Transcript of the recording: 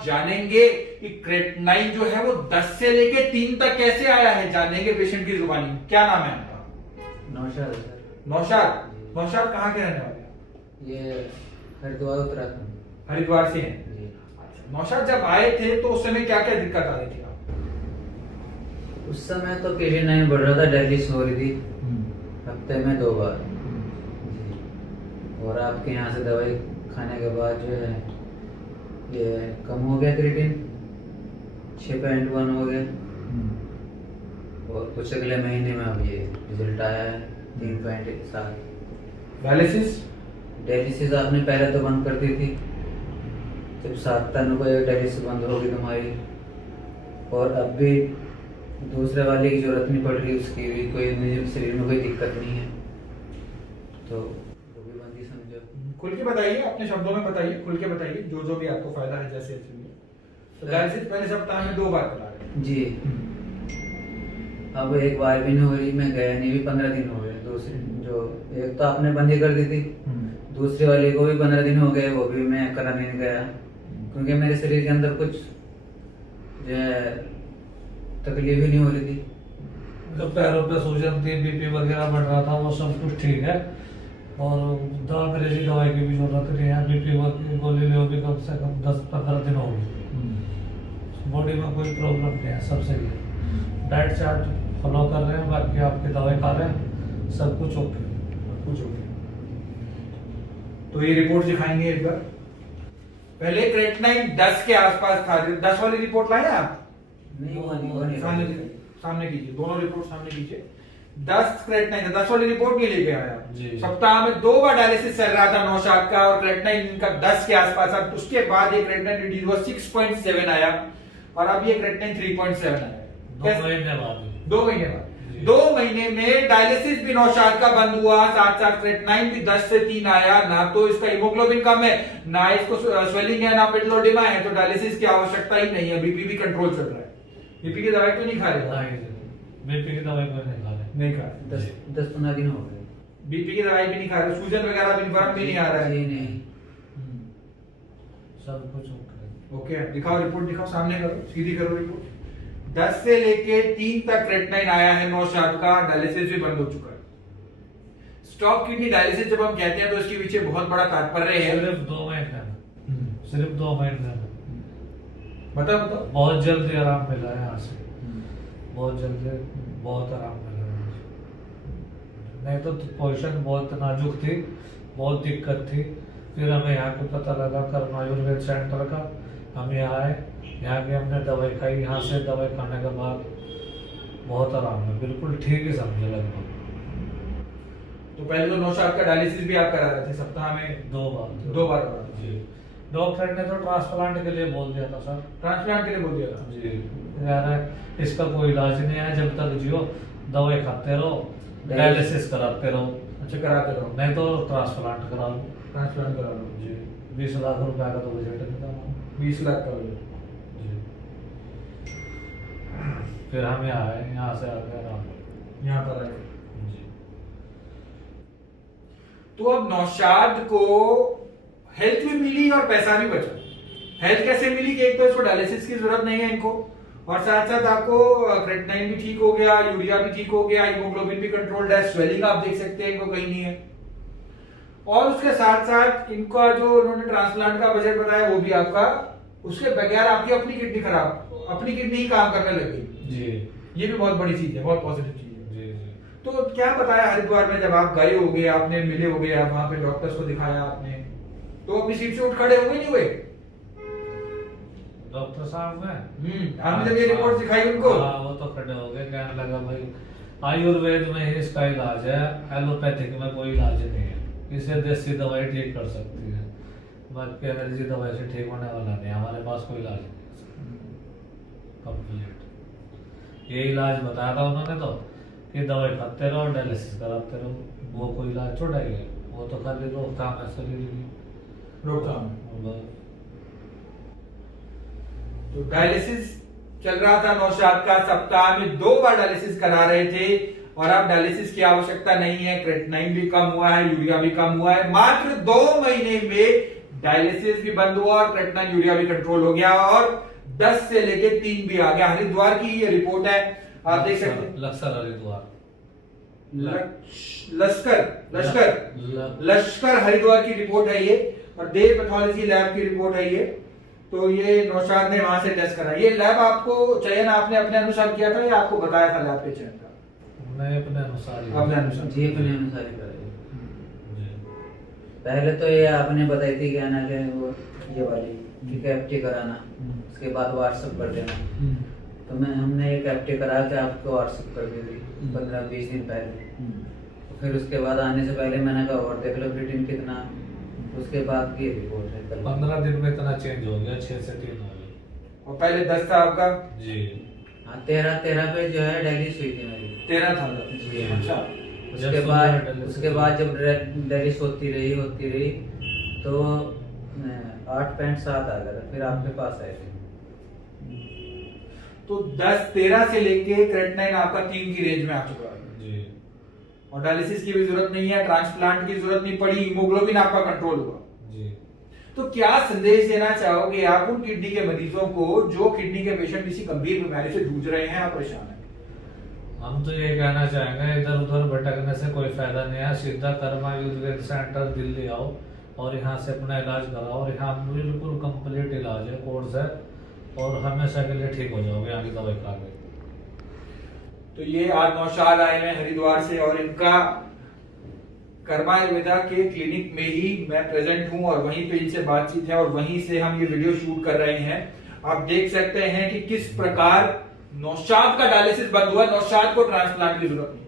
आप जानेंगे कि क्रेटनाइन जो है वो 10 से लेके 3 तक कैसे आया है, जानेंगे पेशेंट की जुबानी। क्या नाम है आपका? नौशाद है सर। नौशाद। नौशाद कहाँ के रहने वाले हैं? ये हरिद्वार उत्तराखंड। हरिद्वार से हैं। जी। अच्छा, नौशाद जब आए थे तो उस समय क्या क्या दिक्कत आ रही थी आप? उस समय तो क्रिएटिनिन बढ़ रहा था, डायलिसिस हो रही थी हफ्ते में 2 बार जी। और आपके यहाँ से दवाई खाने के बाद जो है ये कम हो गया, क्रिएटिन 6.1 हो गया। और कुछ अगले महीने में अब ये रिजल्ट आया है 3.7। डायलिसिस? डायलिसिस आपने पहले तो बंद कर दी थी, जब 7 टन को एक डायलिसिस बंद होगी तुम्हारी, और अब भी दूसरे वाले की जरूरत नहीं पड़ रही, उसकी भी कोई मुझे शरीर में कोई दिक्कत नहीं है, तो वो भी बंद ही समझो। खुल के बताइए, अपने शब्दों में बताइए, खुल के बताइए जो जो भी आपको फायदा है जैसे जैसे भी। तो डायलिसिस पहले सप्ताह में 2 बार करा रहे हैं जी। अब एक बार भी नहीं हो रही, मैं गया नहीं भी 15 दिन हो गए। दूसरी जो एक तो आपने बंद ही कर दी थी, दूसरी वाली को भी 15 दिन हो गए, वो भी मैं कराने नहीं गया, क्योंकि मेरे शरीर के अंदर कुछ जो है तकलीफ ही नहीं हो रही थी। जो पैरों पे सूजन थी, बीपी वगैरह बढ़ रहा था, वो सब कुछ ठीक है। और दवा अंग्रेजी दवाई की भी जरूरत नहीं है। बीपी की गोली लो भी कम से कम 10-15 दिन होगी, बॉडी में कोई प्रॉब्लम नहीं है, सब सही है। डाइट चार्ट फॉलो कर रहे हैं, बाकी आपकी दवाई खा रहे हैं, सब कुछ ओके। कुछ ओके। तो ये रिपोर्ट दिखाएंगे एक बार। पहले क्रेटनाइन 10 के आसपास था, 10 वाली रिपोर्ट लाए आप? नहीं वो नहीं सामने सामने कीजिए, दोनों रिपोर्ट सामने कीजिए। 10 क्रेटनाइन, 10 वाली रिपोर्ट नहीं लेके आया जी। सप्ताह में 2 बार डायलिसिस चल रहा था नौशाद का, और क्रेटनाइन इनका 10 के आसपास था। उसके बाद ये क्रेटनाइन रिड्यूस हुआ, 6.7 आया, और अब ये क्रेटनाइन 3.7 आया। 2 महीने बाद 2 महीने बाद 2 महीने में डायलिसिस भी नौशाद का बंद हुआ, साथ साथ क्रेटनाइन भी 10 से 3 आया। ना तो इसका हीमोग्लोबिन कम है, ना इसको स्वेलिंग है, ना पेटलोडिमा है, तो डायलिसिस की आवश्यकता ही नहीं है। बीपी भी कंट्रोल चल रहा है। बीपी की दवाई तो नहीं खा रहे? बीपी की दवाई कोई नहीं खा रहे। नहीं खा रहे। 10-15 दिन हो गए। बीपी की दवाई भी नहीं खा रहे, सूजन वगैरह भी बर्फ भी नहीं आ रहा है? जी नहीं। सब कुछ ओके। ओके, दिखाओ रिपोर्ट, दिखाओ, सामने करो, सीधी करो रिपोर्ट। 10 से लेके 3 तक क्रेटनाइन आया है नौशाद का, डायलिसिस भी बंद हो चुका है। स्टॉप किडनी डायलिसिस जब हम कहते हैं तो इसके पीछे बहुत बड़ा तात्पर्य है। सिर्फ 2 महीने में, सिर्फ 2 महीने में बताओ बताओ। बहुत जल्दी आराम मिला है यहाँ से, बहुत जल्दी, बहुत आराम मिला है मुझे। नहीं तो पोजीशन बहुत नाजुक थी, बहुत दिक्कत थी। फिर हमें यहाँ पे पता लगा कर्म आयुर्वेद सेंटर का, हम यहाँ आए, यहाँ की हमने दवाई खाई। यहाँ से दवाई खाने के बाद बहुत आराम है, बिल्कुल ठीक ही समझे लगभग। तो पहले तो नौशाद का डायलिसिस भी आप करा रहे थे सप्ताह में 2 बार। 2 बार करा रहे थे। जी। डॉक्टर ने तो ट्रांसप्लांट के लिए बोल दिया था सर। ट्रांसप्लांट के लिए बोल दिया था? जी, यार इसका कोई इलाज नहीं है, जब तक जियो दवाई खाते रहो, डायलिसिस कराते रहो। अच्छा, कराते रहो, नहीं तो ट्रांसप्लांट करा लो। ट्रांसप्लांट करा लो। जी, 20 लाख रुपए का तो बजट है था। 20 लाख का बजट। जी। फिर हम यहाँ आए, यहाँ से आके आराम। यहाँ पर आए। जी। तो अब नौशाद को हेल्थ भी मिली और पैसा भी बचा। हेल्थ कैसे मिली कि एक तो इसको डायलिसिस की जरूरत नहीं है इनको, और साथ साथ आपको क्रेटनाइन भी ठीक हो गया, यूरिया भी ठीक हो गया, हीमोग्लोबिन भी कंट्रोल्ड है, स्वेलिंग आप देख सकते हैं इनको कहीं नहीं है, और उसके साथ साथ इनका जो उन्होंने ट्रांसप्लांट का बजट बताया वो भी आपका, उसके बगैर आपकी अपनी किडनी खराब, अपनी किडनी ही काम करने लगी। जी। ये भी बहुत बड़ी चीज है, बहुत पॉजिटिव चीज है। जी। जी। तो क्या बताया हरिद्वार में जब आप गए होगे, आपने मिले होगे, आप वहां पे डॉक्टर्स को दिखाया आपने, तो अपनी सीट से उठ खड़े हुए नहीं हुए? डॉक्टर साहब में आपने जब ये रिपोर्ट दिखाई उनको? हाँ, वो तो खड़े हो गए, कहने लगा भाई आयुर्वेद में ही इसका इलाज है, एलोपैथिक में कोई इलाज नहीं है, इसे देसी दवाई ठीक कर सकती है, बाकी अंग्रेजी दवाई से ठीक होने वाला नहीं, हमारे पास कोई इलाज नहीं कंप्लीट। ये इलाज बताया था उन्होंने तो कि दवाई खाते रहो, डायलिसिस कराते रहो, वो कोई इलाज छोड़ा ही है, वो तो खाली रोकथाम है शरीर की, रोकथाम। बस। तो डायलिसिस चल रहा था नौशाद का, सप्ताह में 2 बार डायलिसिस करा रहे थे, और आप डायलिसिस की आवश्यकता नहीं है, क्रेटिनाइन भी कम हुआ है, यूरिया भी कम हुआ है, मात्र 2 महीने में डायलिसिस भी बंद हुआ और क्रेटिनाइन यूरिया भी कंट्रोल हो गया और 10 से लेके 3 भी आ गया। हरिद्वार की ये रिपोर्ट है, आप देख सकते हैं। लक्सर हरिद्वार लश्कर हरिद्वार की रिपोर्ट है ये, और देव पैथोलॉजी लैब की रिपोर्ट है ये। तो ये नौशाद ने वहां से टेस्ट करा। ये लैब आपको चयन आपने अपने अनुसार किया था या आपको बताया था लैब के चयन का? मैं अपने अनुसार ही अपने अनुसार जी अपने अनुसार ही कराई। पहले तो ये आपने बताई थी क्या ना कि वो ये वाली कि कैप्टी कराना, उसके बाद व्हाट्सएप कर देना। तो हमने एक कैप्टी करा के आपको व्हाट्सएप कर दी थी 15-20 दिन पहले। तो फिर उसके बाद आने से पहले मैंने कहा और देख लो क्रिएटिनिन कितना, उसके बाद की रिपोर्ट है कल। 15 दिन में इतना चेंज हो गया, 6 से 3 हो गया। और पहले 10 था आपका? जी हाँ 13 पे जो है डायलिसिस हुई थी मेरी। 13 था जी अच्छा। उसके बाद जब डायलिसिस होती रही तो 8.7 आ गया था, फिर आपके पास आए थे। तो 10-13 से लेके क्रेटिनाइन आपका 3 की रेंज में आ चुका है जी। और डायलिसिस की भी जरूरत नहीं है, ट्रांसप्लांट की जरूरत नहीं पड़ी, हीमोग्लोबिन आपका कंट्रोल हुआ जी। तो क्या संदेश देना चाहोगे आप उन किडनी के मरीजों को जो किडनी के पेशेंट किसी गंभीर बीमारी से जूझ रहे हैं, आप परेशान हैं? हम तो ये कहना चाहेंगे इधर उधर भटकने से कोई फायदा नहीं है, सीधा कर्मा आयुर्वेद सेंटर दिल्ली आओ और यहाँ से अपना इलाज कराओ। और यहाँ बिल्कुल कंप्लीट इलाज है, कोर्स है और हमेशा के लिए ठीक हो जाओगे यहाँ की दवाई खा के। तो ये आज नौशाद आए हैं हरिद्वार से और इनका कर्मा आयुर्वेदा के क्लिनिक में ही मैं प्रेजेंट हूं और वहीं पे इनसे बातचीत है और वहीं से हम ये वीडियो शूट कर रहे हैं। आप देख सकते हैं कि किस प्रकार नौशाद का डायलिसिस बंद हुआ, नौशाद को ट्रांसप्लांट की जरूरत नहीं।